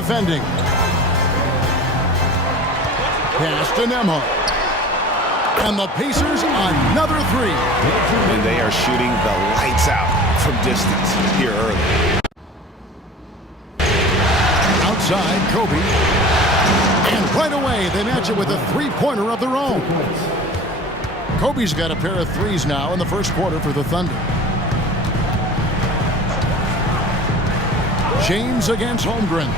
defending. Pass to Temu. And the Pacers another three. And they are shooting the lights out from distance here early. Outside, Kobe. And right away, they match it with a three-pointer of their own. Kobe's got a pair of threes now in the first quarter for the Thunder. James against Holmgren.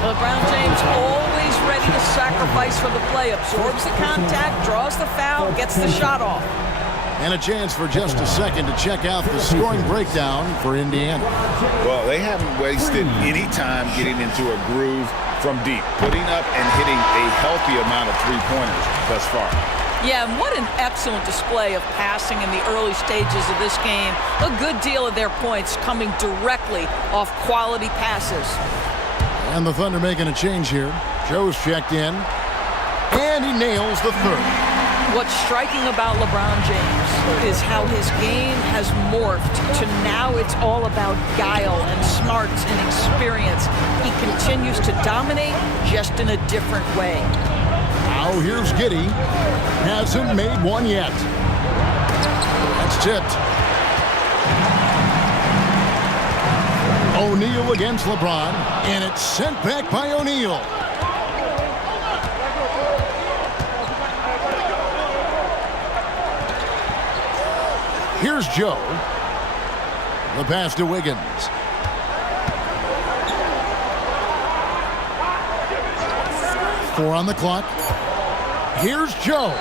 LeBron James always ready to sacrifice for the play. Absorbs the contact, draws the foul, gets the shot off. And a chance for just a second to check out the scoring breakdown for Indiana. Well, they haven't wasted any time getting into a groove from deep, putting up and hitting a healthy amount of three-pointers thus far. Yeah, and what an excellent display of passing in the early stages of this game. A good deal of their points coming directly off quality passes. And the Thunder making a change here. Joe's checked in. And he nails the third. What's striking about LeBron James is how his game has morphed to now it's all about guile and smarts and experience. He continues to dominate just in a different way. Now here's Giddey. Hasn't made one yet. That's tipped. O'Neal against LeBron. And it's sent back by O'Neal. Here's Joe. The pass to Wiggins. Four on the clock. Here's Joe.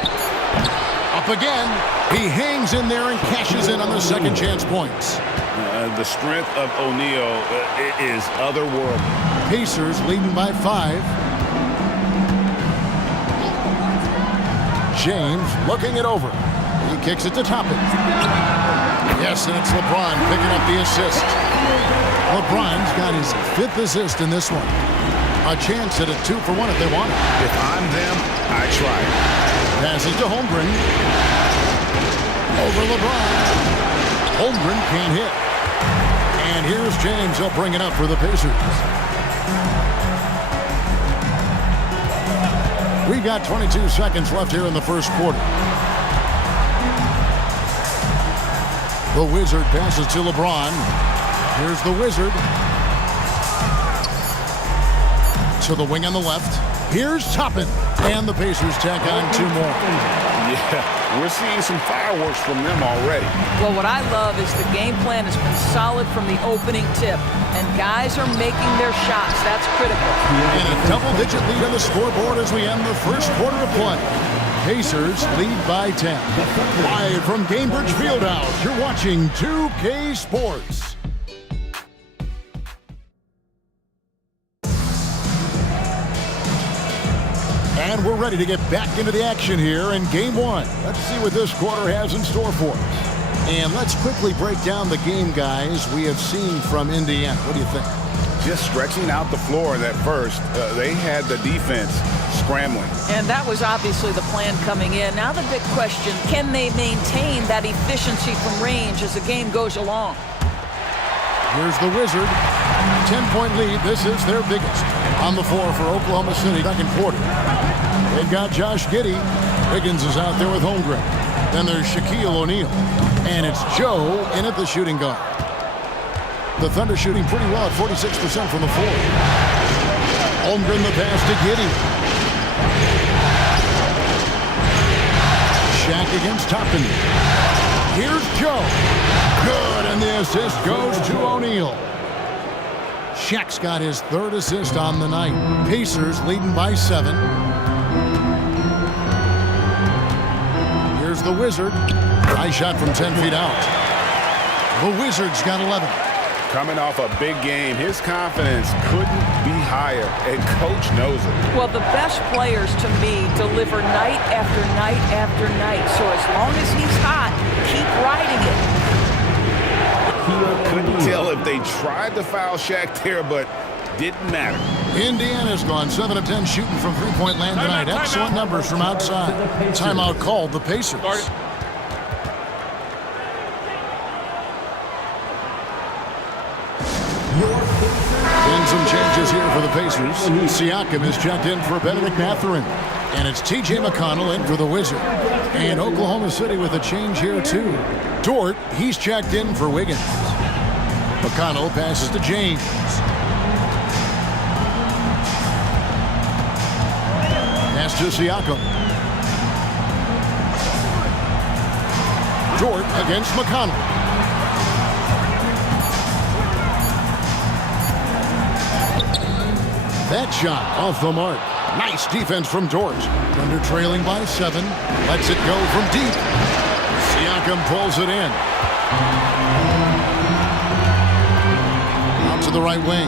Up again. He hangs in there and cashes in on the second chance points. The strength of O'Neal is otherworldly. Pacers leading by 5. James looking it over. He kicks it to Toppin. Yes, and it's LeBron picking up the assist. LeBron's got his 5th assist in this one. A chance at a 2-for-1 if they want it. If I'm them, I try it. Passes to Holmgren. Over LeBron. Holmgren can't hit. And here's James. He'll bring it up for the Pacers. We got 22 seconds left here in the first quarter. The Wizard passes to LeBron. Here's the Wizard. To the wing on the left. Here's Toppin. And the Pacers tack on 2 more. Yeah, we're seeing some fireworks from them already. Well, what I love is the game plan has been solid from the opening tip. And guys are making their shots. That's critical. And a double-digit lead on the scoreboard as we end the first quarter of play. Pacers lead by 10. Live from Gainbridge Fieldhouse, you're watching 2K Sports. And we're ready to get back into the action here in Game 1. Let's see what this quarter has in store for us. And let's quickly break down the game, guys, we have seen from Indiana. What do you think? Just stretching out the floor in that first. They had the defense scrambling. And that was obviously the plan coming in. Now the big question, can they maintain that efficiency from range as the game goes along? Here's the Wizard. 10-point lead. This is their biggest. On the floor for Oklahoma City, second quarter. They've got Josh Giddey. Wiggins is out there with Holmgren. Then there's Shaquille O'Neal. And it's Joe in at the shooting guard. The Thunder shooting pretty well at 46% from the floor. Holmgren the pass to Giddey. Shaq against Toppin. Here's Joe. Good, and the assist goes to O'Neal. Shaq's got his 3rd assist on the night. Pacers leading by 7. Here's the Wizard. Nice shot from 10 feet out. The Wizard's got 11. Coming off a big game, his confidence couldn't be higher, and Coach knows it. Well, the best players, to me, deliver night after night after night. So as long as he's hot, keep riding it. Couldn't tell if they tried to foul Shaq there, but didn't matter. Indiana's gone 7 of 10 shooting from three-point land tonight. Excellent numbers from outside. Timeout called the Pacers. for the Pacers. Siakam is checked in for Benedict Mathurin. And it's T.J. McConnell in for the Wizards. And Oklahoma City with a change here, too. Dort, he's checked in for Wiggins. McConnell passes to James. Pass to Siakam. Dort against McConnell. That shot off the mark. Nice defense from Dort. Thunder trailing by 7. Lets it go from deep. Siakam pulls it in. Out to the right wing.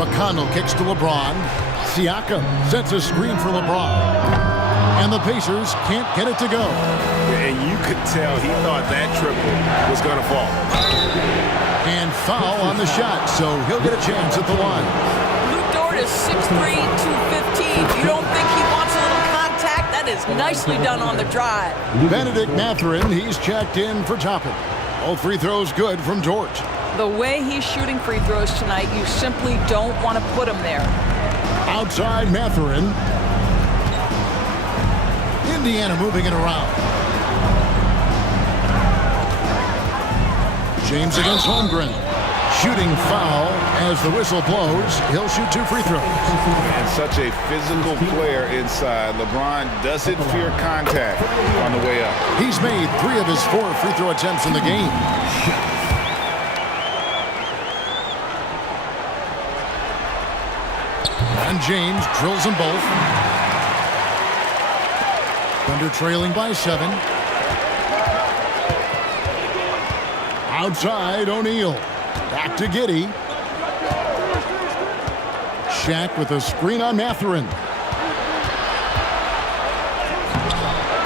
McConnell kicks to LeBron. Siakam sets a screen for LeBron. And the Pacers can't get it to go. And you could tell he thought that triple was going to fall. And foul on the shot, so he'll get a chance at the line. Luke Dort is 6'3", 215. You don't think he wants a little contact? That is nicely done on the drive. Benedict Mathurin, he's checked in for Toppin. All free throws good from Dort. The way he's shooting free throws tonight, you simply don't want to put him there. Outside Mathurin. Indiana moving it around. James against Holmgren. Shooting foul as the whistle blows. He'll shoot 2 free throws. And such a physical player inside. LeBron doesn't fear contact on the way up. He's made 3 of his 4 free throw attempts in the game. And James drills them both. Thunder trailing by 7. Outside, O'Neal. Back to Giddey. Shaq with a screen on Mathurin.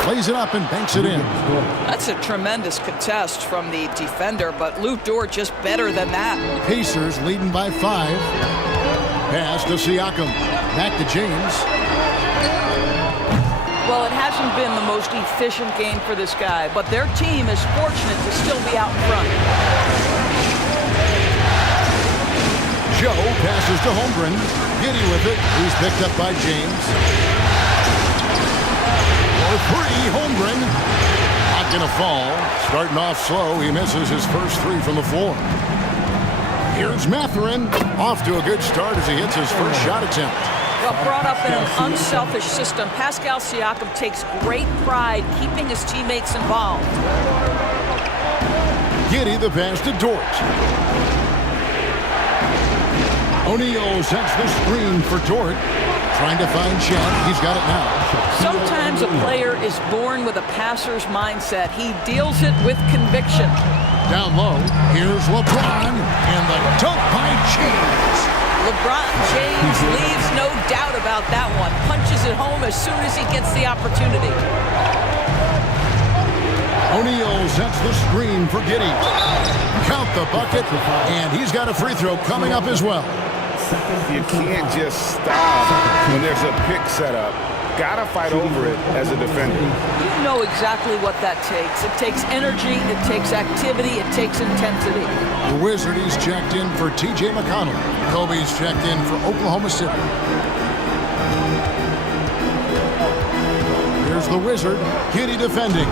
Plays it up and banks it in. That's a tremendous contest from the defender, but Luke Dort just better than that. Pacers leading by 5. Pass to Siakam. Back to James. Well, it hasn't been the most efficient game for this guy, but their team is fortunate to still be out in front. Joe passes to Holmgren. Giddey with it. He's picked up by James. For 3, Holmgren. Not going to fall. Starting off slow. He misses his first 3 from the floor. Here's Mathurin. Off to a good start as he hits his first shot attempt. Well, brought up in an unselfish system, Pascal Siakam takes great pride keeping his teammates involved. Giddey the pass to Dort. O'Neal sets the screen for Dort. Trying to find Chet. He's got it now. Sometimes a player is born with a passer's mindset. He deals it with conviction. Down low, here's LeBron, and the dunk by James. LeBron James leaves no doubt about that one. Punches it home as soon as he gets the opportunity. O'Neal sets the screen for Giddey. Count the bucket, and he's got a free throw coming up as well. You can't just stop when there's a pick set up. Gotta fight over it as a defender. You know exactly what that takes. It takes energy, it takes activity, it takes intensity. The Wizard, he's checked in for T.J. McConnell. Kobe's checked in for Oklahoma City. Here's the Wizard. Giddey defending.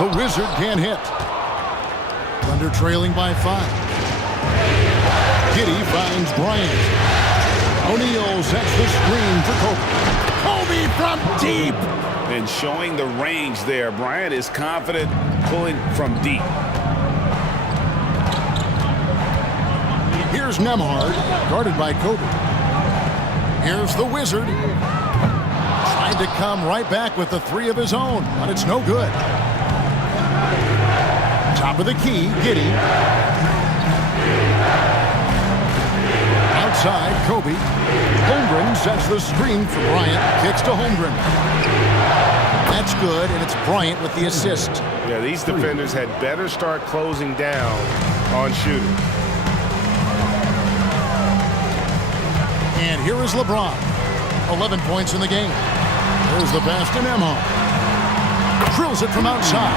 The Wizard can't hit. Thunder trailing by 5. Giddey finds Bryant. O'Neal sets the screen for Kobe. Kobe from deep. And showing the range there. Bryant is confident pulling from deep. Here's Nembhard, guarded by Kobe. Here's the Wizard. Tried to come right back with the 3 of his own, but it's no good. Top of the key, Giddey. Outside, Kobe. Holmgren sets the screen for Bryant. Kicks to Holmgren. That's good, and it's Bryant with the assist. Yeah, these defenders had better start closing down on shooting. And here is LeBron. 11 points in the game. There's the pass to Nembhard. Drills it from outside.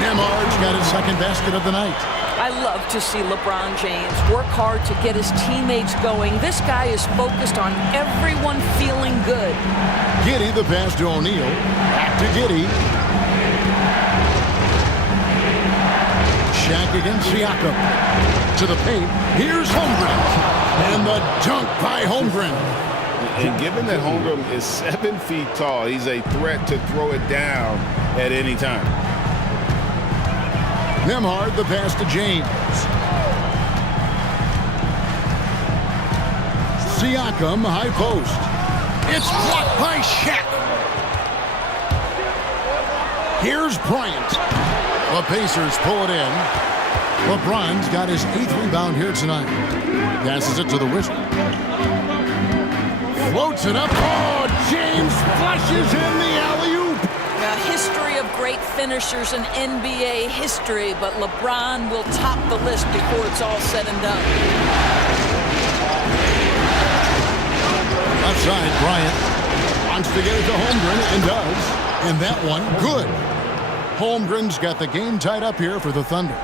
Nembhard's got his second basket of the night. I love to see LeBron James work hard to get his teammates going. This guy is focused on everyone feeling good. Giddey, the pass to O'Neal. Back to Giddey. Shaq against Siakam. To the paint. Here's Holmgren. And the dunk by Holmgren. And given that Holmgren is 7 feet tall, he's a threat to throw it down at any time. Nembhard, the pass to James. Siakam, high post. It's blocked by Shaq. Here's Bryant. The Pacers pull it in. LeBron's got his 8th rebound here tonight. Passes it to the Wizard. Floats it up. Oh, James flushes in the alley-oop. A history of great finishers in NBA history, but LeBron will top the list before it's all said and done. Left side, Bryant wants to get it to Holmgren and does. And that one, good. Holmgren's got the game tied up here for the Thunder.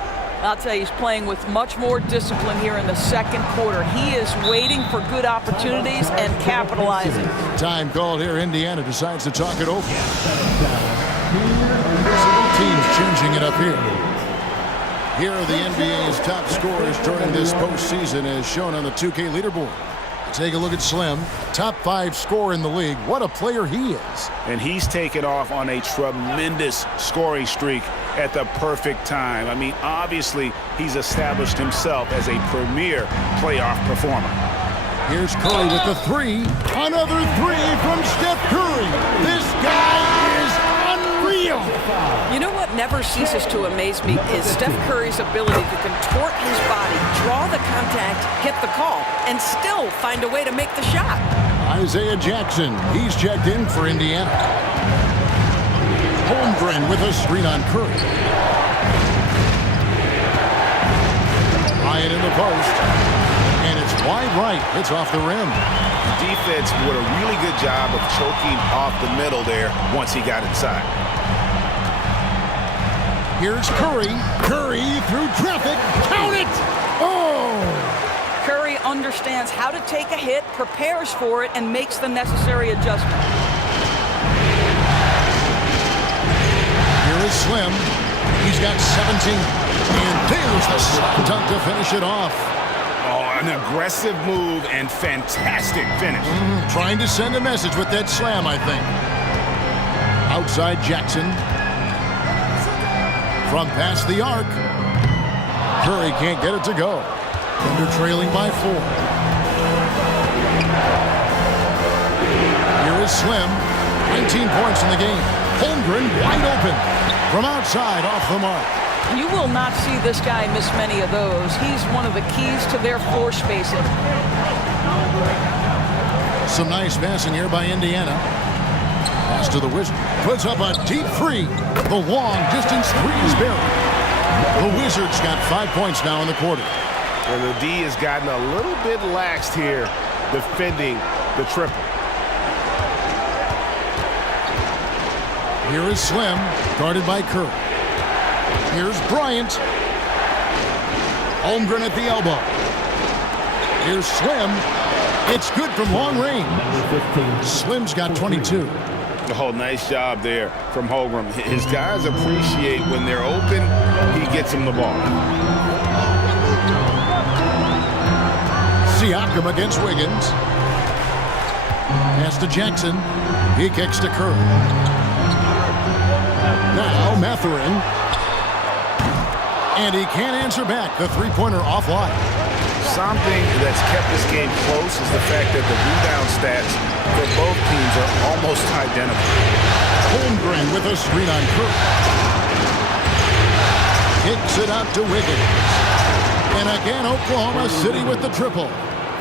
I'll tell you, he's playing with much more discipline here in the second quarter. He is waiting for good opportunities and capitalizing. Time called here. Indiana decides to talk it over. Both teams changing it up here. Here are the NBA's top scorers during this postseason as shown on the 2K leaderboard. Take a look at Slim, top 5 scorer in the league. What a player he is. And he's taken off on a tremendous scoring streak at the perfect time. I mean, obviously, he's established himself as a premier playoff performer. Here's Curry with the 3. Another 3 from Steph Curry. This guy is unreal. You know what never ceases to amaze me is Steph Curry's ability to contort his body, draw the contact, get the call, and still find a way to make the shot. Isaiah Jackson, he's checked in for Indiana. Holmgren with a screen on Curry. Bryant in the post. And it's wide right. It's off the rim. Defense did a really good job of choking off the middle there once he got inside. Here's Curry. Curry through traffic. Count it! Oh! Curry understands how to take a hit, prepares for it, and makes the necessary adjustment. Here is Slim. He's got 17. And there's the slam dunk to finish it off. Oh, an aggressive move and fantastic finish. Trying to send a message with that slam, I think. Outside Jackson. From past the arc. Curry can't get it to go. Thunder trailing by 4. Here is Slim. 19 points in the game. Holmgren wide open. From outside, off the mark. You will not see this guy miss many of those. He's one of the keys to their floor spacing. Some nice passing here by Indiana. Pass to the Wizard. Puts up a deep 3. The long distance 3 is buried. The Wizards got 5 points now in the quarter. And the D has gotten a little bit laxed here defending the triple. Here is Slim, guarded by Curry. Here's Bryant. Holmgren at the elbow. Here's Slim. It's good from long range. Slim's got 22. Oh, nice job there from Holmgren. His guys appreciate when they're open, he gets them the ball. Siakam against Wiggins. Pass to Jackson. He kicks to Curry. Now Mathurin. And he can't answer back. The three-pointer offline. Something that's kept this game close is the fact that the rebound stats for both teams are almost identical. Holmgren with a screen on Curry. Kicks it out to Wiggins. And again, Oklahoma City with the triple.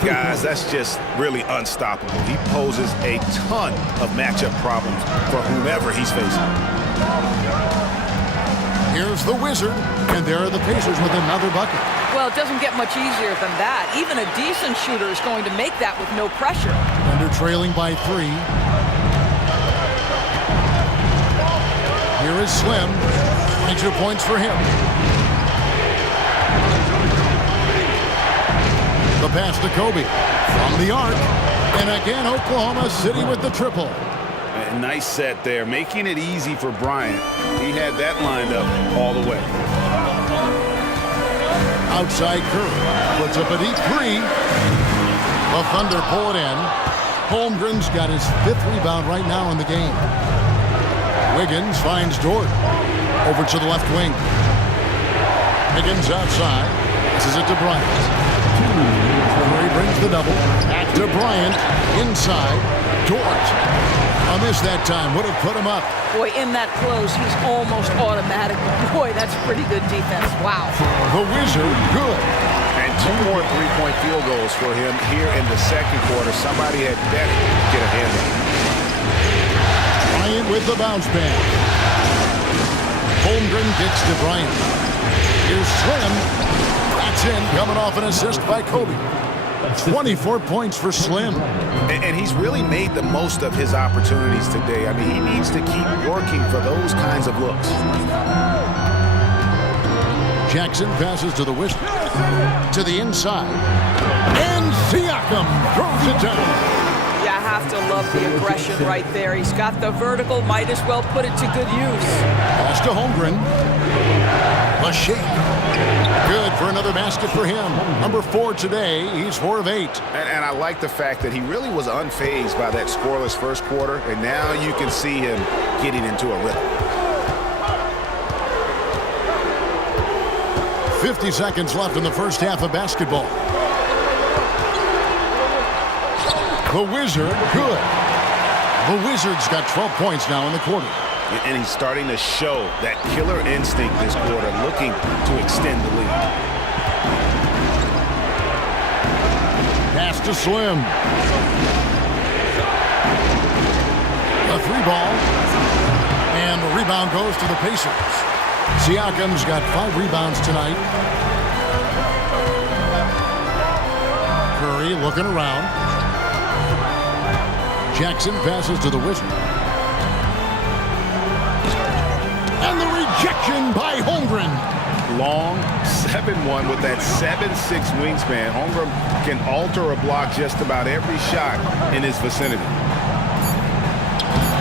Guys, that's just really unstoppable. He poses a ton of matchup problems for whomever he's facing. Here's the Wizard, and there are the Pacers with another bucket. Well, it doesn't get much easier than that. Even a decent shooter is going to make that with no pressure. Thunder trailing by 3. Here is Slim. 22 points for him. pass to Kobe. From the arc. And again, Oklahoma City with the triple. A nice set there, making it easy for Bryant. He had that lined up all the way. Outside Curry. Puts up a deep three. The Thunder pull it in. Holmgren's got his 5th rebound right now in the game. Wiggins finds Dort. Over to the left wing. Wiggins outside. Passes it to Bryant. Curry brings the double. Back to Bryant. Inside. Dort. A miss that time. Would have put him up. Boy, in that close, he's almost automatic. Boy, that's pretty good defense. Wow. The Wizard, good. And 2 more three-point field goals for him here in the second quarter. Somebody had better get a hand on him. Bryant with the bounce pass. Holmgren kicks to Bryant. Here's Slim. That's in, coming off an assist by Kobe. 24 points for Slim. And he's really made the most of his opportunities today. I mean, he needs to keep working for those kinds of looks. Jackson passes to the Wizard. To the inside. And Siakam throws it down. You have to love the aggression right there. He's got the vertical, might as well put it to good use. Pass to Holmgren. A shake. Good for another basket for him. Number 4 today. He's 4 of 8. And I like the fact that he really was unfazed by that scoreless first quarter, and now you can see him getting into a rhythm. 50 seconds left in the first half of basketball. The Wizard, good. The Wizard's got 12 points now in the quarter. And he's starting to show that killer instinct this quarter, looking to extend the lead. Pass to Slim. A 3-ball. And the rebound goes to the Pacers. Siakam's got 5 rebounds tonight. Curry looking around. Jackson passes to the Wizard. And the rejection by Holmgren. Long 7-1 with that 7'6" wingspan. Holmgren can alter or block just about every shot in his vicinity.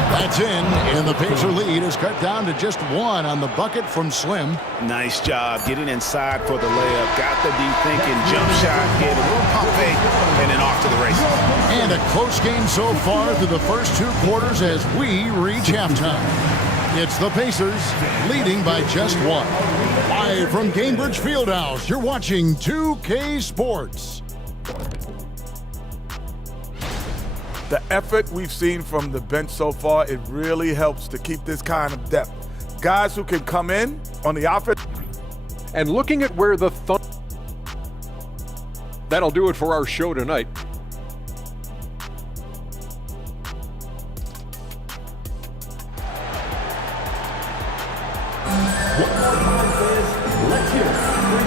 That's in, and the Pacer lead is cut down to just 1 on the bucket from Slim. Nice job getting inside for the layup. Got the deep thinking jump shot, get a little pump fake, and then off to the races. And a close game so far through the first 2 quarters as we reach halftime. It's the Pacers leading by just 1. Live from Gainbridge Fieldhouse, you're watching 2K Sports. The effort we've seen from the bench so far, it really helps to keep this kind of depth. Guys who can come in on the offense. And looking at where the Thunder... That'll do it for our show tonight.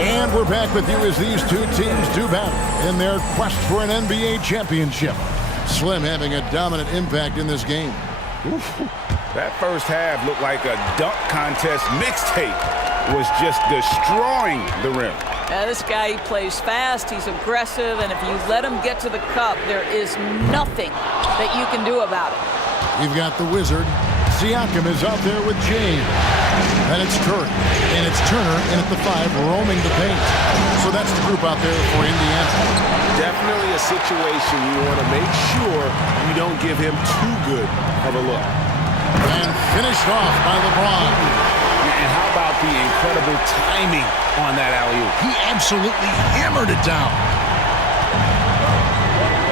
And we're back with you as these 2 teams do battle in their quest for an NBA championship. Slim having a dominant impact in this game. That first half looked like a dunk contest mixtape. Was just destroying the rim. This guy, he plays fast, he's aggressive, and if you let him get to the cup, there is nothing that you can do about it. You've got the Wizard. Siakam is out there with James. And it's Curry. And it's Turner in at the 5, roaming the paint. So that's the group out there for Indiana. Definitely a situation you want to make sure you don't give him too good of a look. And finished off by LeBron. And how about the incredible timing on that alley-oop? He absolutely hammered it down.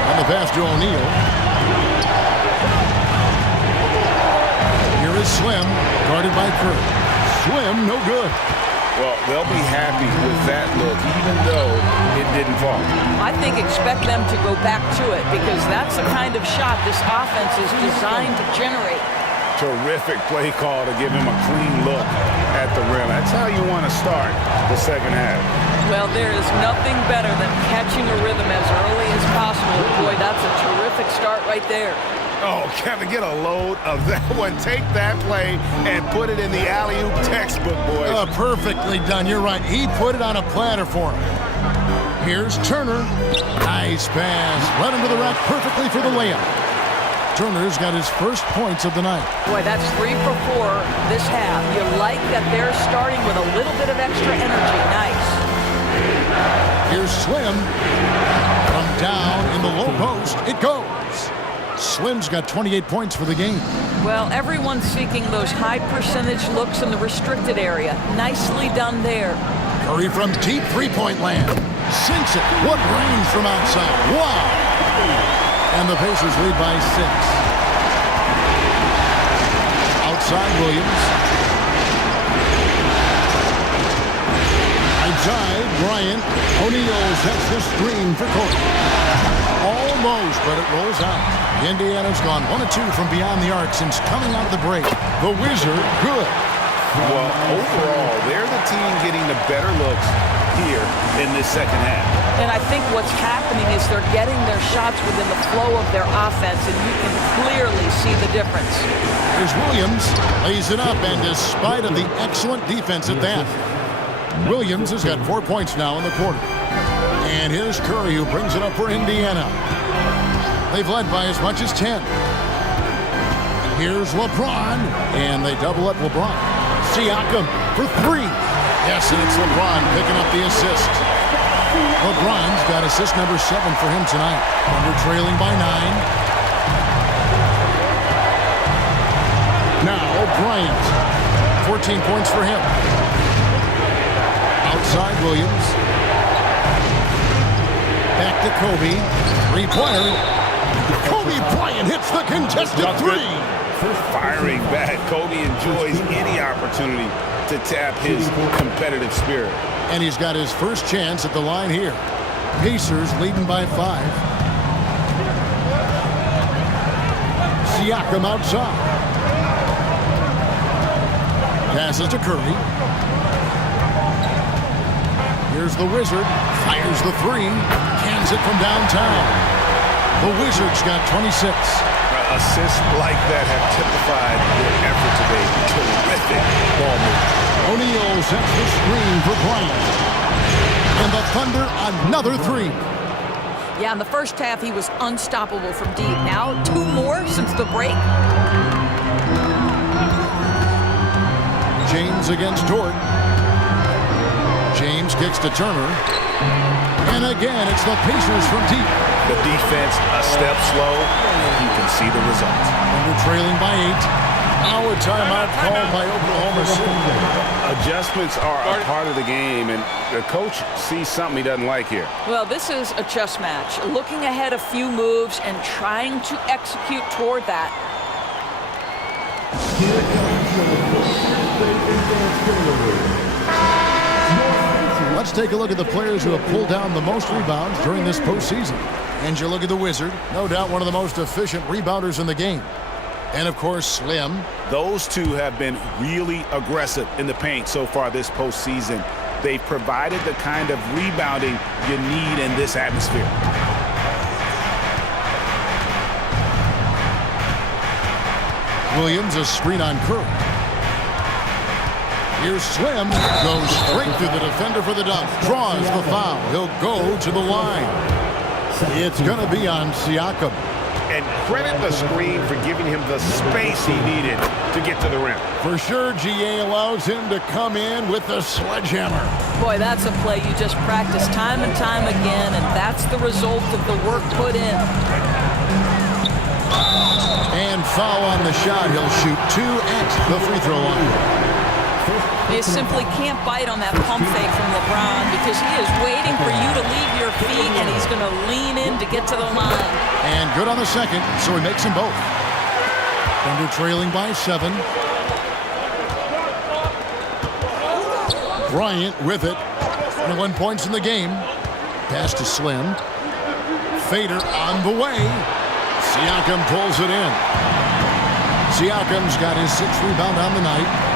On the pass to O'Neal. Here is Slim, guarded by Curry. Slim, no good. Well, they'll be happy with that look, even though it didn't fall. I think expect them to go back to it because that's the kind of shot this offense is designed to generate. Terrific play call to give him a clean look at the rim. That's how you want to start the second half. Well, there is nothing better than catching a rhythm as early as possible. Boy, that's a terrific start right there. Oh, Kevin, get a load of that one. Take that play and put it in the alley-oop textbook, boys. Perfectly done. You're right. He put it on a platter for him. Here's Turner. Nice pass. Led him to the rack perfectly for the layup. Turner's got his first points of the night. Boy, that's 3 for 4 this half. You like that they're starting with a little bit of extra energy. Nice. Here's Slim. From down in the low post, it goes. Slim's got 28 points for the game. Well, everyone's seeking those high percentage looks in the restricted area. Nicely done there. Curry from deep three-point land. Sinks it. What range from outside. Wow. And the Pacers lead by 6. Outside Williams. Outside Bryant. O'Neal sets the screen for Cody. Almost, but it rolls out. Indiana's gone 1 of 2 from beyond the arc since coming out of the break. The Wizard, good. Well, overall, they're the team getting the better looks here in this second half. And I think what's happening is they're getting their shots within the flow of their offense, and you can clearly see the difference. Here's Williams, lays it up, and despite of the excellent defense at that, Williams has got 4 points now in the quarter. And here's Curry, who brings it up for Indiana. They've led by as much as 10. Here's LeBron, and they double up LeBron. Siakam for 3. Yes, and it's LeBron picking up the assist. LeBron's got assist number 7 for him tonight. Thunder trailing by 9. Now Bryant, 14 points for him. Outside Williams. Back to Kobe. 3-pointer. Kobe Bryant hits the contested 3. Firing back. Kobe enjoys any opportunity to tap his competitive spirit. And he's got his first chance at the line here. Pacers leading by 5. Siakam outside. Passes to Curry. Here's the Wizard. Fires the 3. Cans it from downtown. The Wizards got 26. Assists like that have typified their effort today. Terrific ball movement. O'Neal sets the screen for Bryant. And the Thunder another 3. Yeah, in the first half, he was unstoppable from deep. Now, 2 more since the break. James against Dort. James kicks to Turner. And again, it's the Pacers from deep. The defense a step slow. You can see the results. Thunder trailing by 8. Now a timeout called by Oklahoma City. Adjustments are a part of the game, and the coach sees something he doesn't like here. Well, this is a chess match. Looking ahead a few moves and trying to execute toward that. Let's take a look at the players who have pulled down the most rebounds during this postseason. And you look at the Wizard, no doubt one of the most efficient rebounders in the game. And, of course, Slim. Those two have been really aggressive in the paint so far this postseason. They've provided the kind of rebounding you need in this atmosphere. Williams, a screen on Curry. Here's Slim. Goes straight through the defender for the dunk. Draws the foul. He'll go to the line. It's going to be on Siakam. And credit the screen for giving him the space he needed to get to the rim. For sure, GA allows him to come in with the sledgehammer. Boy, that's a play you just practice time and time again, and that's the result of the work put in. And foul on the shot. He'll shoot 2 at the free throw line. You simply can't bite on that pump fake from LeBron because he is waiting for you to leave your feet, and he's going to lean in to get to the line. And good on the second, so he makes them both. Thunder trailing by 7. Bryant with it. 21 points in the game. Pass to Slim. Fader on the way. Siakam pulls it in. Siakam's got his 6th rebound on the night.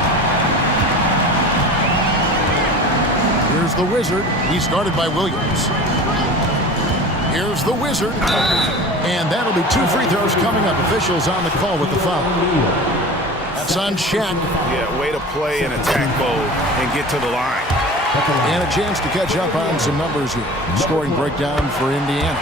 Here's the Wizard. He's guarded by Williams. Here's the Wizard. And that'll be 2 free throws coming up. Officials on the call with the foul. That's on Chet. Yeah, way to play in attack mode and get to the line. And a chance to catch up on some numbers here. Scoring breakdown for Indiana.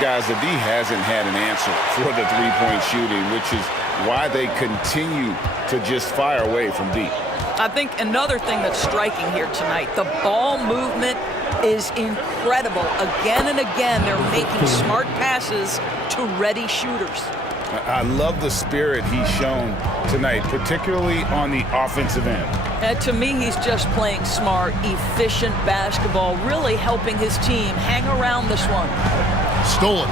Guys, the D hasn't had an answer for the three-point shooting, which is why they continue to just fire away from deep. I think another thing that's striking here tonight, the ball movement is incredible. Again and again, they're making smart passes to ready shooters. I love the spirit he's shown tonight, particularly on the offensive end. To me, he's just playing smart, efficient basketball, really helping his team hang around this one. Stolen.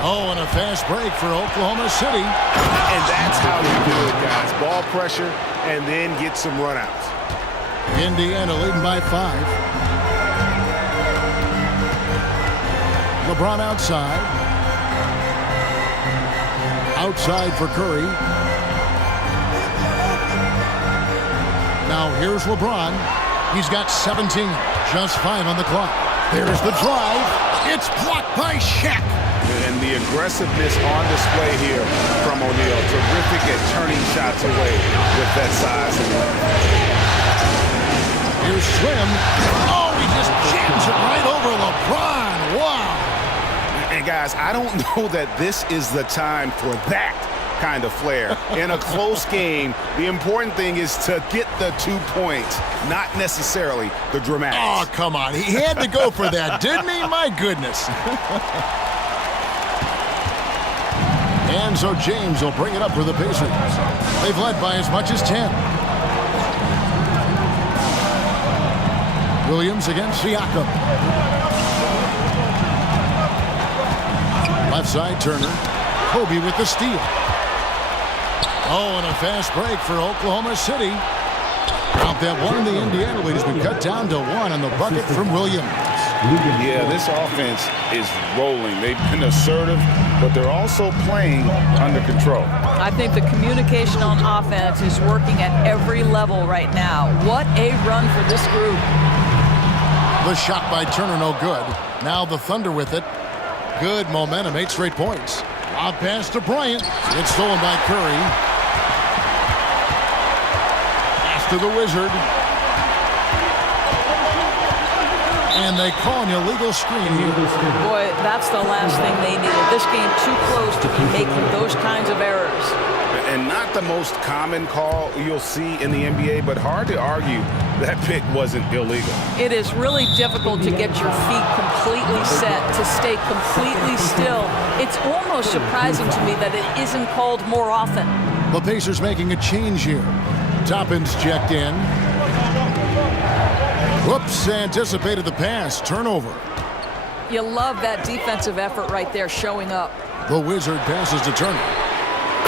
Oh, and a fast break for Oklahoma City. And that's how you do it, guys. Ball pressure and then get some runouts. Indiana leading by 5. LeBron outside. Outside for Curry. Now here's LeBron. He's got 17. Just 5 on the clock. There's the drive. It's blocked by Shaq. And the aggressiveness on display here from O'Neal. Terrific at turning shots away with that size and length. Here's Slim. Oh, he just jams it right over LeBron. Wow. And guys, I don't know that this is the time for that kind of flair. In a close game, the important thing is to get the 2 points, not necessarily the dramatics. Oh, come on. He had to go for that, didn't he? My goodness. And so James will bring it up for the Pacers. They've led by as much as 10. Williams against Siakam. Left side, Turner. Kobe with the steal. Oh, and a fast break for Oklahoma City. Out that one, the Indiana lead has been cut down to 1 on the bucket from Williams. Yeah, this offense is rolling. They've been assertive, but they're also playing under control. I think the communication on offense is working at every level right now. What a run for this group. The shot by Turner, no good. Now the Thunder with it. Good momentum, 8 straight points. Lob pass to Bryant. It's stolen by Curry. Pass to the Wizard. And they call an illegal screen here. Boy, that's the last thing they needed. This game too close to be making those kinds of errors. And not the most common call you'll see in the NBA, but hard to argue that pick wasn't illegal. It is really difficult to get your feet completely set, to stay completely still. It's almost surprising to me that it isn't called more often. The Pacers making a change here. Toppin's checked in. Whoops, anticipated the pass. Turnover. You love that defensive effort right there showing up. The Wizard passes to Turner.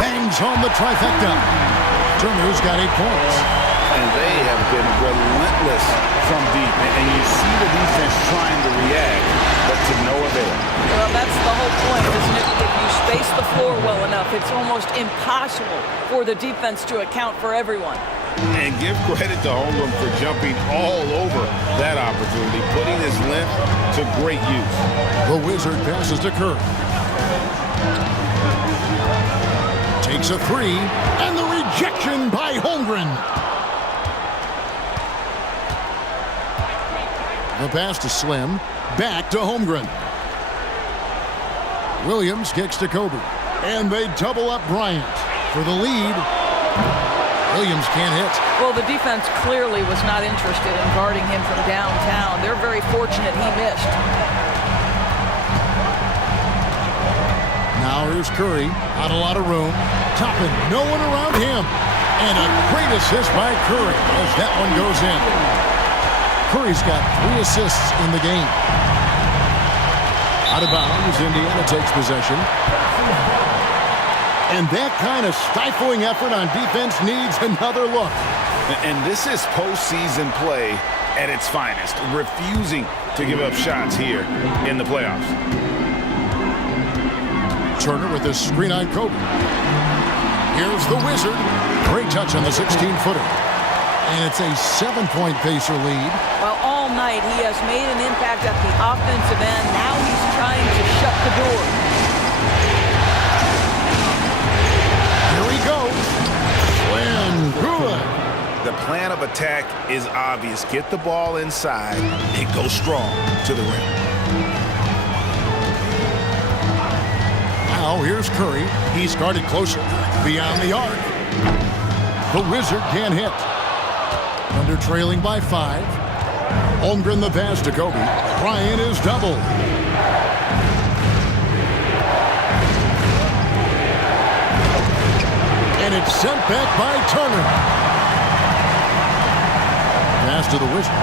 Bangs home the trifecta. Turner's got 8 points. And they have been relentless from deep. And you see the defense trying to react, but to no avail. Well, that's the whole point, isn't it? If you space the floor well enough, it's almost impossible for the defense to account for everyone. And give credit to Holmgren for jumping all over that opportunity, putting his length to great use. The Wizard passes to Curry. Takes a 3, and the rejection by Holmgren. The pass to Slim, back to Holmgren. Williams kicks to Kobe, and they double up Bryant for the lead. Williams can't hit. Well, the defense clearly was not interested in guarding him from downtown. They're very fortunate he missed. Now here's Curry, not a lot of room. Toppin, no one around him. And a great assist by Curry as that one goes in. Curry's got 3 assists in the game. Out of bounds, Indiana takes possession. And that kind of stifling effort on defense needs another look. And this is postseason play at its finest, refusing to give up shots here in the playoffs. Turner with a screen on Kobe. Here's the Wizard. Great touch on the 16-footer. And it's a 7-point Pacer lead. Well, all night he has made an impact at the offensive end. Now he's trying to shut the door. Here he goes. Slam good. The plan of attack is obvious. Get the ball inside and go strong to the rim. Now here's Curry. He's guarded closer beyond the arc. The Wizard can't hit. Under trailing by 5. Holmgren the pass to Kobe. Bryant is doubled. And it's sent back by Turner. Pass to the Wizard.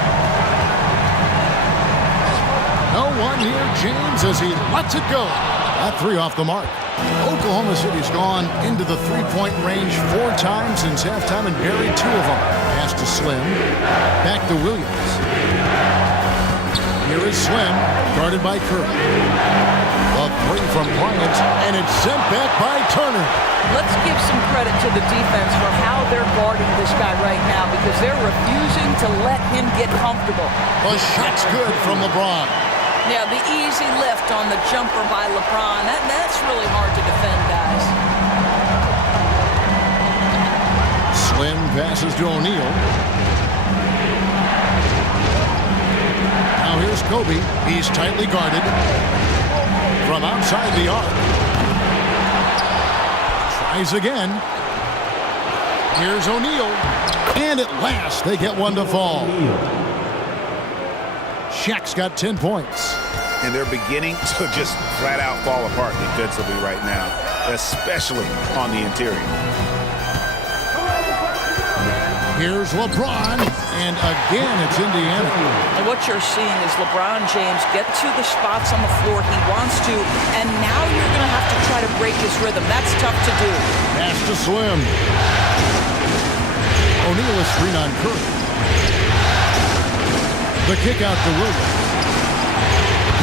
No one near James as he lets it go. That 3 off the mark. Oklahoma City's gone into the three-point range 4 times since halftime and buried 2 of them. Pass to Slim. Back to Williams. Here is Slim, guarded by Curry. A 3 from Bryant, and it's sent back by Turner. Let's give some credit to the defense for how they're guarding this guy right now because they're refusing to let him get comfortable. A shot's good from LeBron. Yeah, the easy lift on the jumper by LeBron. That's really hard to defend, guys. Slim passes to O'Neal. Now here's Kobe. He's tightly guarded from outside the arc. Tries again. Here's O'Neal. And at last, they get one to fall. Shaq's got 10 points. And they're beginning to just flat out fall apart defensively right now, especially on the interior. Here's LeBron, and again it's Indiana. And what you're seeing is LeBron James get to the spots on the floor he wants to, and now you're going to have to try to break his rhythm. That's tough to do. Pass to Slim. O'Neal is screen on Curry. The kick out to Williams.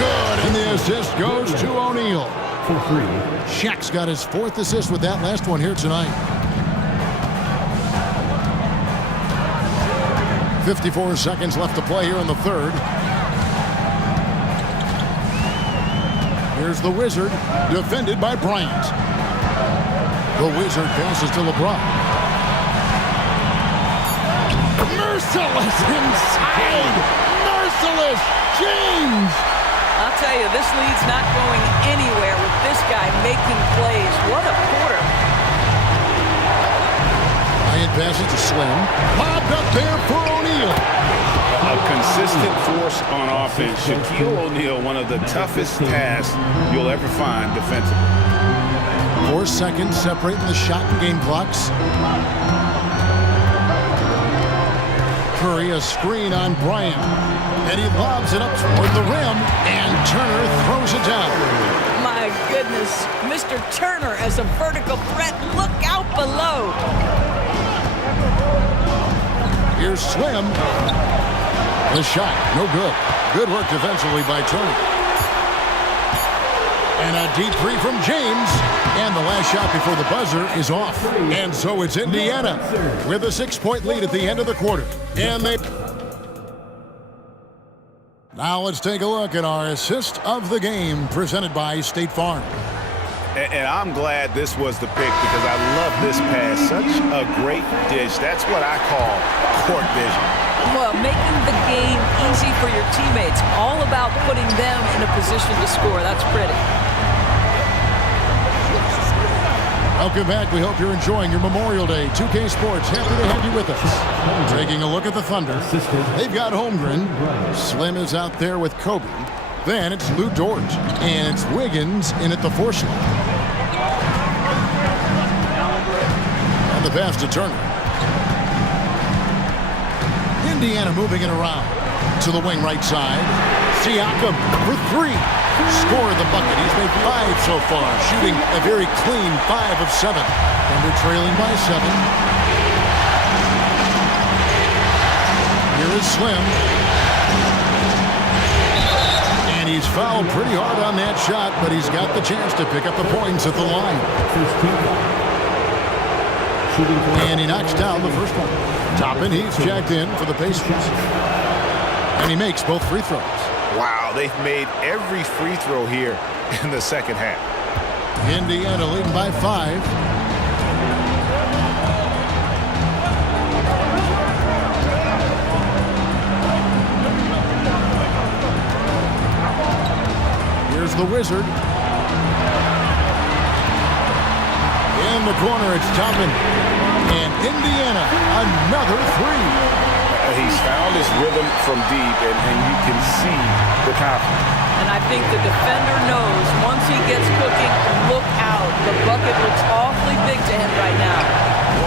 Good, and the assist goes to O'Neal. For 3. Shaq's got his 4th assist with that last one here tonight. 54 seconds left to play here in the 3rd. Here's the Wizard, defended by Bryant. The Wizard passes to LeBron. Merciless inside! Merciless James! I'll tell you, this lead's not going anywhere with this guy making plays. What a quarter. Bryant passes to Slim. Bobbed up there for O'Neal. A consistent force on offense. Shaquille O'Neal, one of the toughest tasks you'll ever find defensively. 4 seconds separating the shot and game clocks. Curry, a screen on Bryant. And he lobs it up toward the rim, and Turner throws it down. My goodness, Mr. Turner as a vertical threat. Look out below. Here's Slim. The shot, no good. Good work defensively by Turner. And a deep 3 from James. And the last shot before the buzzer is off. And so it's Indiana with a 6-point lead at the end of the quarter. And they... Now let's take a look at our assist of the game presented by State Farm. And I'm glad this was the pick because I love this pass. Such a great dish. That's what I call court vision. Well, making the game easy for your teammates. All about putting them in a position to score. That's pretty. Welcome back. We hope you're enjoying your Memorial Day. 2K Sports, happy to have you with us. Taking a look at the Thunder. They've got Holmgren. Slim is out there with Kobe. Then it's Lou Dort. And it's Wiggins in at the 4 slot. And the pass to Turner. Indiana moving it around. To the wing right side. Siakam for 3. Scored the bucket. He's made 5 so far. Shooting a very clean 5 of 7. Thunder trailing by 7. Here is Slim. And he's fouled pretty hard on that shot, but he's got the chance to pick up the points at the line. And he knocks down the first one. Toppin, he's jacked in for the Pacers. And he makes both free throws. Wow, they've made every free throw here in the second half. Indiana leading by 5. Here's the Wizard. In the corner, it's Toppin. And Indiana, another three. He's found his rhythm from deep, and you can see the confidence. And I think the defender knows once he gets cooking, look out. The bucket looks awfully big to him right now.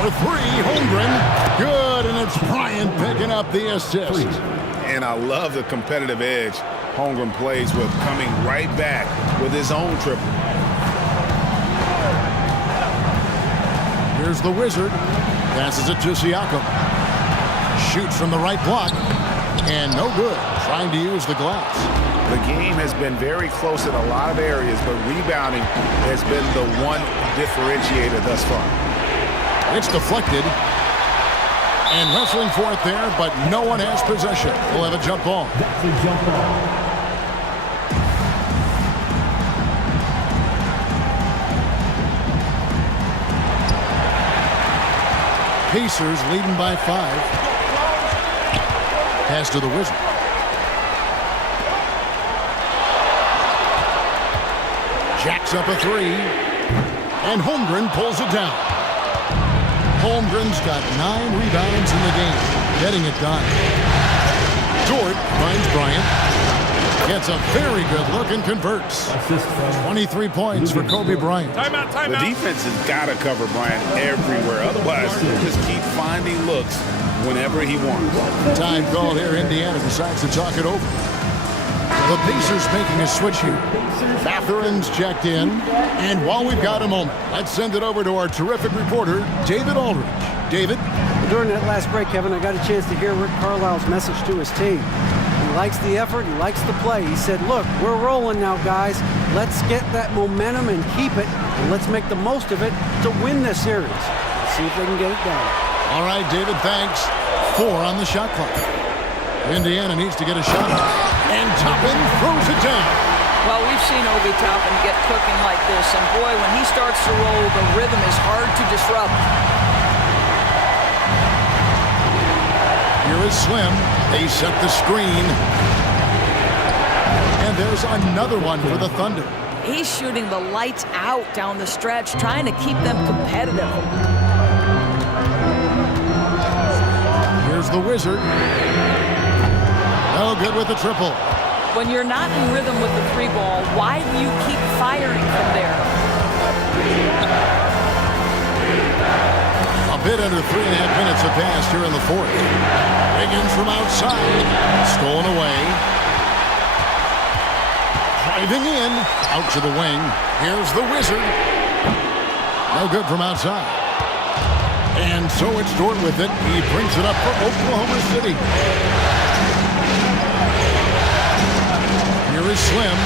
For three, Holmgren. Good, and it's Bryant picking up the assist. And I love the competitive edge Holmgren plays with, coming right back with his own triple. Here's the Wizard. Passes it to Siakam. Shoots from the right block. And no good. Trying to use the glass. The game has been very close in a lot of areas, but rebounding has been the one differentiator thus far. It's deflected. And wrestling for it there, but no one has possession. We'll have a jump ball. That's a jump ball. Pacers leading by 5. Pass to the Wizard. Jacks up a three. And Holmgren pulls it down. Holmgren's got 9 rebounds in the game. Getting it done. Dort finds Bryant. Gets a very good look and converts. 23 points for Kobe Bryant. Timeout. The defense has got to cover Bryant everywhere. Otherwise, he'll just keep finding looks whenever he wants. Time called here. Indiana decides to talk it over. The Pacers making a switch here. Batherin's checked in. And while we've got a moment, let's send it over to our terrific reporter, David Aldridge. David? During that last break, Kevin, I got a chance to hear Rick Carlisle's message to his team. He likes the effort. He likes the play. He said, look, we're rolling now, guys. Let's get that momentum and keep it. And let's make the most of it to win this series. Let's see if they can get it done. All right, David, thanks. 4 on the shot clock. Indiana needs to get a shot. And Toppin throws it down. Well, we've seen Obi Toppin get cooking like this. And boy, when he starts to roll, the rhythm is hard to disrupt. Here is Slim. They set the screen. And there's another one for the Thunder. He's shooting the lights out down the stretch, trying to keep them competitive. Here's the Wizard. No good with the triple. When you're not in rhythm with the 3 ball, why do you keep firing from there? A bit under 3.5 minutes have passed here in the 4th. Wiggins from outside. Stolen away. Driving in. Out to the wing. Here's the Wizard. No good from outside. And so it's Dort with it. He brings it up for Oklahoma City. Here is Slim.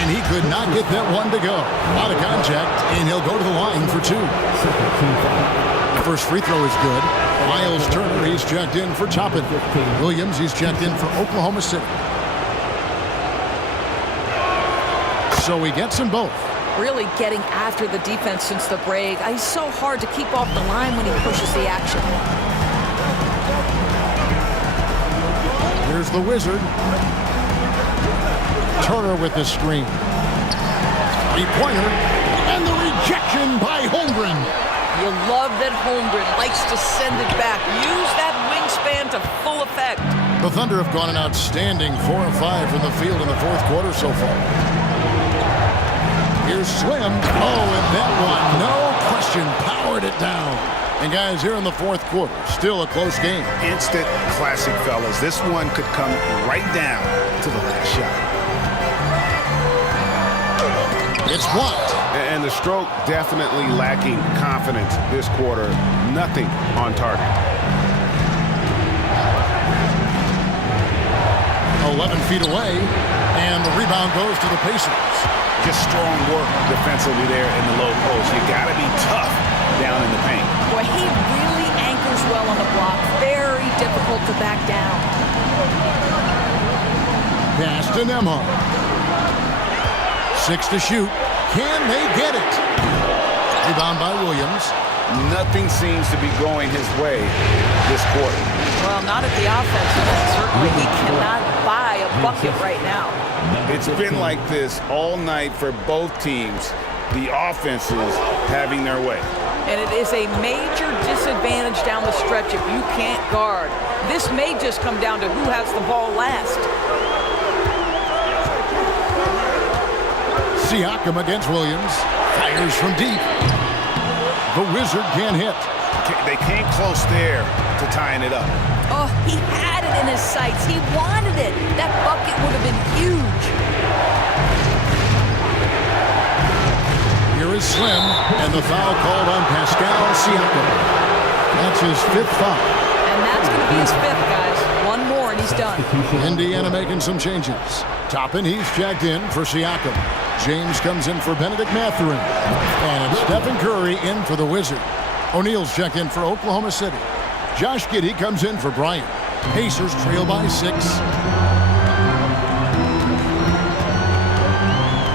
And he could not get that one to go. Out of contact, and he'll go to the line for 2. The first free throw is good. Myles Turner, he's checked in for Toppin. Williams, he's checked in for Oklahoma City. So he gets them both. Really getting after the defense since the break. He's so hard to keep off the line when he pushes the action. Here's the Wizard. Turner with the screen. 3-pointer. And the rejection by Holmgren. You love that Holmgren likes to send it back. Use that wingspan to full effect. The Thunder have gone an outstanding 4 of 5 from the field in the 4th quarter so far. Here's Slim. Oh, and that one, no question, powered it down. And guys, here in the 4th quarter, still a close game. Instant classic, fellas. This one could come right down to the last shot. It's blocked. And the stroke definitely lacking confidence this quarter. Nothing on target. 11 feet away, and the rebound goes to the Pacers. Just strong work defensively there in the low post. You got to be tough down in the paint. Boy, he really anchors well on the block. Very difficult to back down. Pass to Nembhard. 6 to shoot. Can they get it? Rebound by Williams. Nothing seems to be going his way this quarter. Well, not at the offensive end, certainly. He cannot buy a bucket right now. It's been like this all night for both teams. The offenses having their way. And it is a major disadvantage down the stretch if you can't guard. This may just come down to who has the ball last. Siakam against Williams. Fires from deep. The Wizard can't hit. They came close there to tying it up. Oh, he had it in his sights. He wanted it. That bucket would have been huge. Here is Slim, and the foul called on Pascal Siakam. That's his 5th foul. And that's going to be his 5th, guys. One more, and he's done. Indiana making some changes. Toppin, he's checked in for Siakam. James comes in for Benedict Mathurin. And Stephen Curry in for the Wizard. O'Neal's checked in for Oklahoma City. Josh Giddey comes in for Bryant. Pacers trail by 6.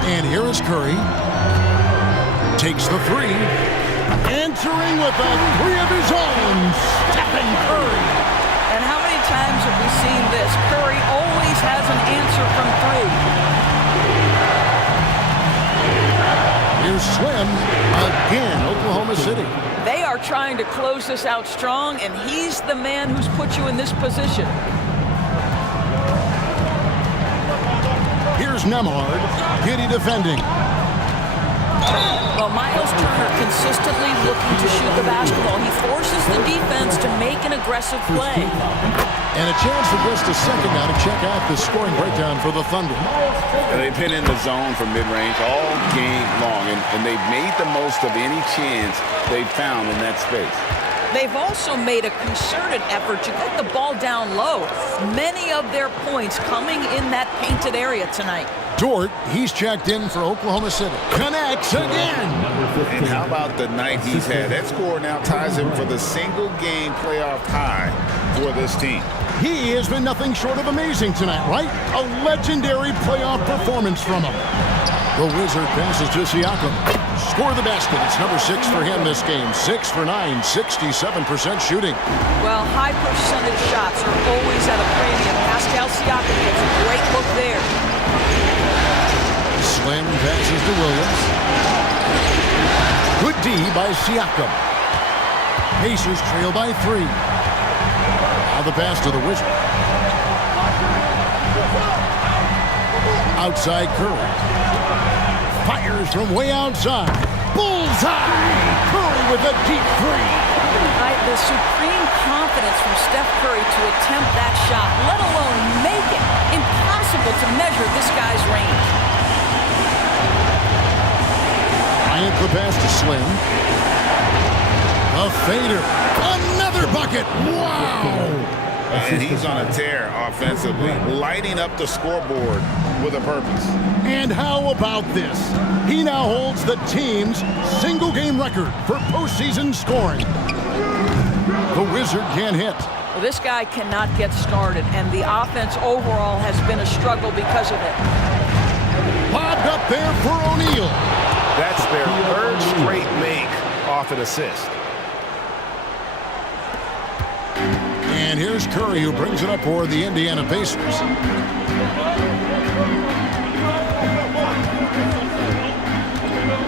And here is Curry. Takes the 3. Answering with a 3 of his own. Stephen Curry. And how many times have we seen this? Curry always has an answer from 3. Here's Slim again, Oklahoma City. They are trying to close this out strong, and he's the man who's put you in this position. Here's Nemhard. Giddey defending. Well, Myles Turner consistently looking to shoot the basketball. He forces the defense to make an aggressive play. And a chance for just a second now to check out the scoring breakdown for the Thunder. They've been in the zone from mid-range all game long, and they've made the most of any chance they've found in that space. They've also made a concerted effort to get the ball down low. Many of their points coming in that painted area tonight. Dort, he's checked in for Oklahoma City. Connects again. And how about the night he's had? That score now ties him for the single-game playoff high for this team. He has been nothing short of amazing tonight, right? A legendary playoff performance from him. The Wizard passes to Siakam. Score the basket. It's number 6 for him this game. 6 for 9, 67% shooting. Well, high percentage shots are always at a premium. Pascal Siakam gets a great look there. Slim passes to Williams. Good D by Siakam. Pacers trail by 3. Now the pass to the Wizard. Outside Curry. Fires from way outside. Bullseye! Curry with a deep 3. The supreme confidence from Steph Curry to attempt that shot, let alone make it. Impossible to measure this guy's range. Bryant the pass to Slim. A fader. Another bucket. Wow! And he's on a tear offensively, lighting up the scoreboard with a purpose. And how about this? He now holds the team's single-game record for postseason scoring. The Wizard can't hit. Well, this guy cannot get started, and the offense overall has been a struggle because of it. Lobbed up there for O'Neal. That's their 3rd straight make off an assist. And here's Curry, who brings it up for the Indiana Pacers.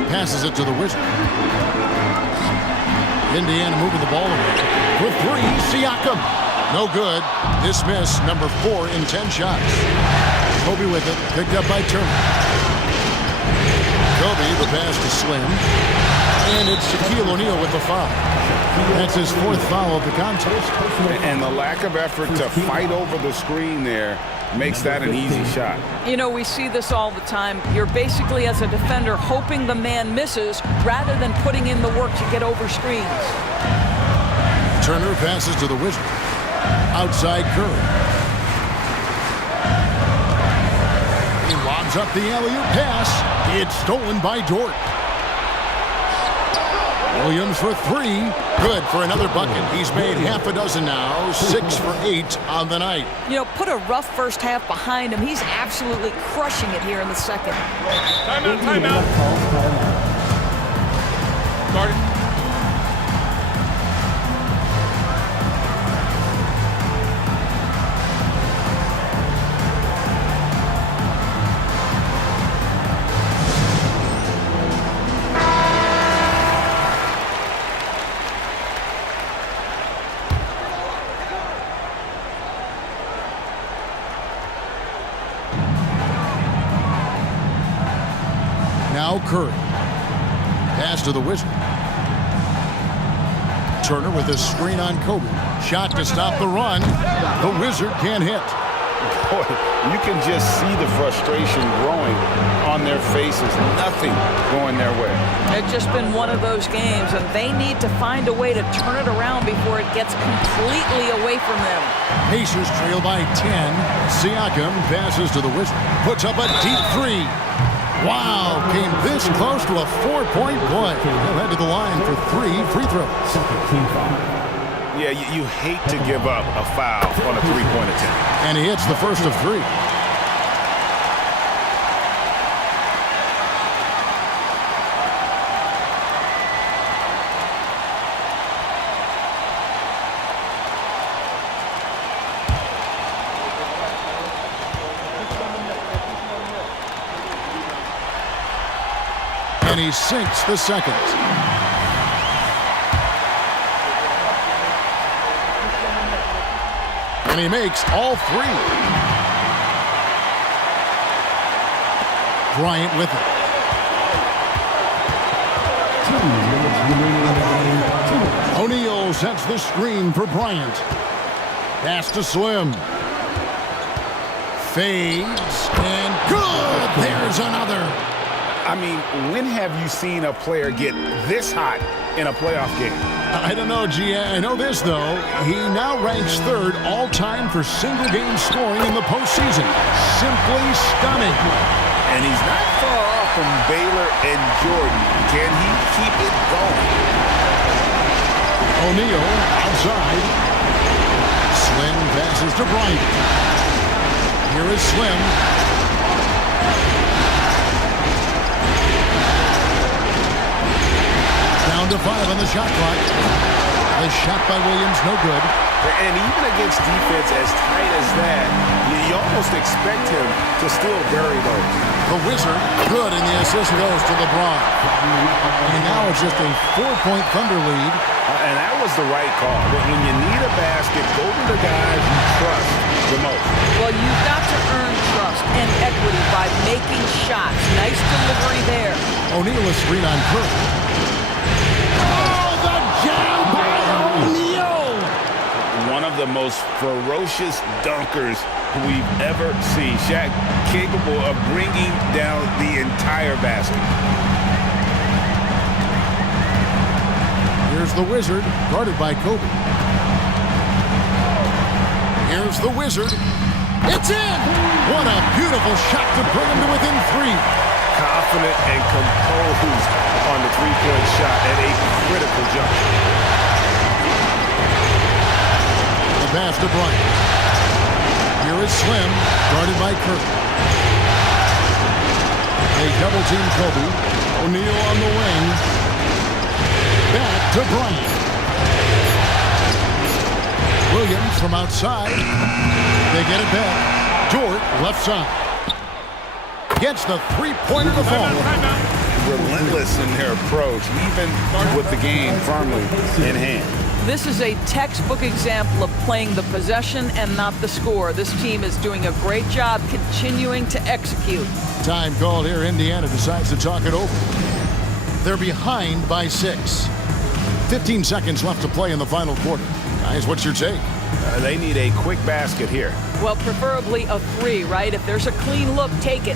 Passes it to the Wizard. Indiana moving the ball away. For 3, Siakam. No good. Dismiss, number 4 in 10 shots. Kobe with it, picked up by Turner. Kobe, the pass to Slim. And it's Shaquille O'Neal with the foul. That's his 4th foul of the contest. And the lack of effort to fight over the screen there makes that an easy shot. You know, we see this all the time. You're basically, as a defender, hoping the man misses rather than putting in the work to get over screens. Turner passes to the Wizard. Outside Curry. He lobs up the alley-oop pass. It's stolen by Dort. Williams for 3. Good for another bucket. He's made half a dozen now. 6 for 8 on the night. You know, put a rough first half behind him. He's absolutely crushing it here in the second. Timeout, timeout. Now Curry. Pass to the Wizard. Turner with a screen on Kobe. Shot to stop the run. The Wizard can't hit. Boy, you can just see the frustration growing on their faces. Nothing going their way. It's just been one of those games, and they need to find a way to turn it around before it gets completely away from them. Pacers trail by 10. Siakam passes to the Wizard. Puts up a deep three. Wow, came this close to a 4-point play. He'll head to the line for 3 free throws. Yeah, you hate to give up a foul on a three-point attempt. And he hits the first of 3. And he sinks the second. And he makes all 3. Bryant with it. O'Neal sets the screen for Bryant. Pass to Slim. Fades and good. There's another. I mean, when have you seen a player get this hot in a playoff game? I don't know, G. I know this, though. He now ranks 3rd all-time for single-game scoring in the postseason. Simply stunning. And he's not far off from Baylor and Jordan. Can he keep it going? O'Neal outside. Slim passes to Bryant. Here is Slim. Down to 5 on the shot clock. The shot by Williams, no good. And even against defense as tight as that, you almost expect him to still bury those. The Wizard, good, and the assist goes to LeBron. And now it's just a 4-point Thunder lead. And that was the right call. When you need a basket, go to the guys you trust the most. Well, you've got to earn trust and equity by making shots. Nice delivery there. O'Neal a screen on Curry. Oh, the jam by O'Neal! One of the most ferocious dunkers we've ever seen. Shaq capable of bringing down the entire basket. Here's the Wizard, guarded by Kobe. Here's the Wizard. It's in! What a beautiful shot to bring him to within 3. Confident and composed on the three-point shot at a critical juncture. The pass to Bryant. Here is Slim, guarded by Curry. They double-team Kobe. O'Neal on the wing. Back to Bryant. Williams from outside. They get it back. Dort left side. Gets the three-pointer to fall. Relentless in their approach, even with the game firmly in hand. This is a textbook example of playing the possession and not the score. This team is doing a great job continuing to execute. Time called here. Indiana decides to talk it over. They're behind by 6. 15 seconds left to play in the final quarter. Guys, what's your take? They need a quick basket here. Well, preferably a 3, right? If there's a clean look, take it.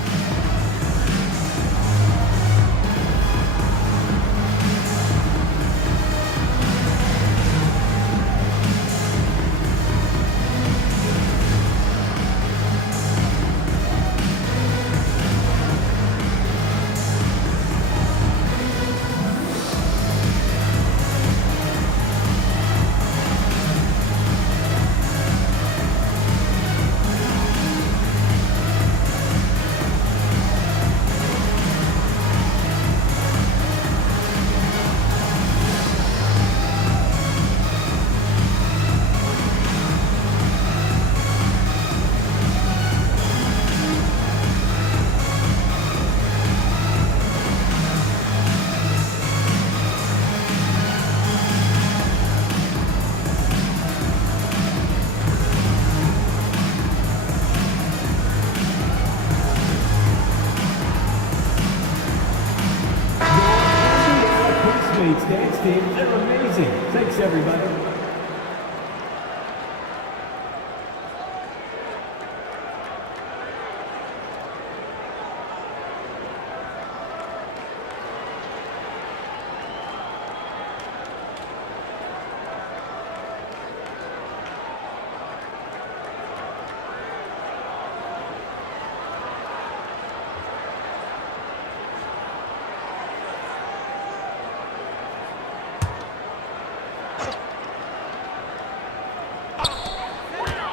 dance team. They're amazing. Thanks, everybody.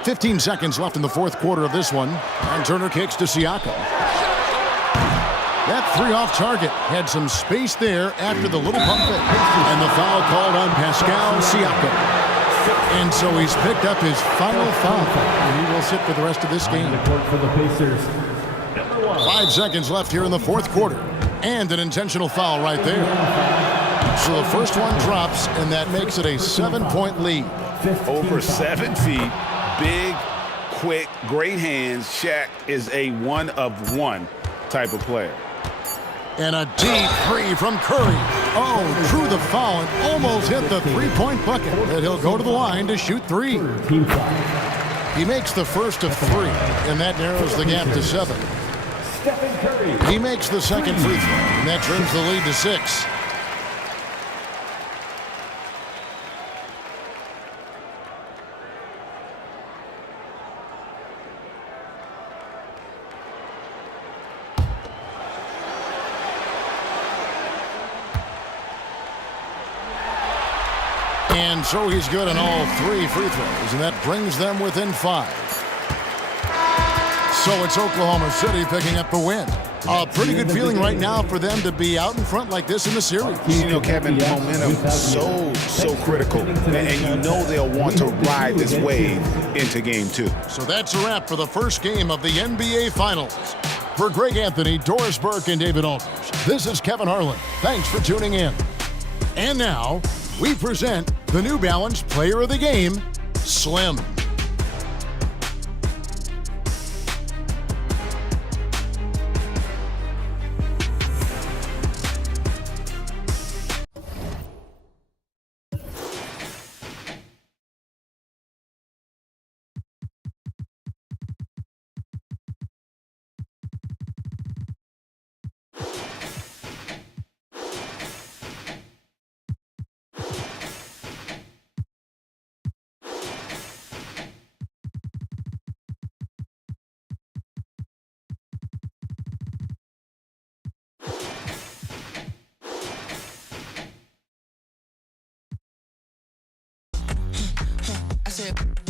.15 seconds left in the fourth quarter of this one. And Turner kicks to Siakam. That three off target had some space there after the little pump fake. And the foul called on Pascal Siakam. And so he's picked up his final foul. And he will sit for the rest of this game. For the Pacers. 5 seconds left here in the fourth quarter. And an intentional foul right there. So the first one drops, and that makes it a 7-point lead. Over 7 feet. Big, quick, great hands. Shaq is a one-of-one type of player. And a deep three from Curry. Oh, drew the foul and almost hit the three-point bucket. And he'll go to the line to shoot three. He makes the first of 3, and that narrows the gap to 7. He makes the second free throw, and that turns the lead to 6. And so he's good on all 3 free throws, and that brings them within 5. So it's Oklahoma City picking up the win. A pretty good feeling right now for them to be out in front like this in the series. You know, Kevin, momentum so critical, and you know they'll want to ride this wave into game 2. So that's a wrap for the first game of the NBA Finals. For Greg Anthony, Doris Burke, and David Aldridge, this is Kevin Harlan. Thanks for tuning in. And now, we present the New Balance Player of the Game, Slim. I said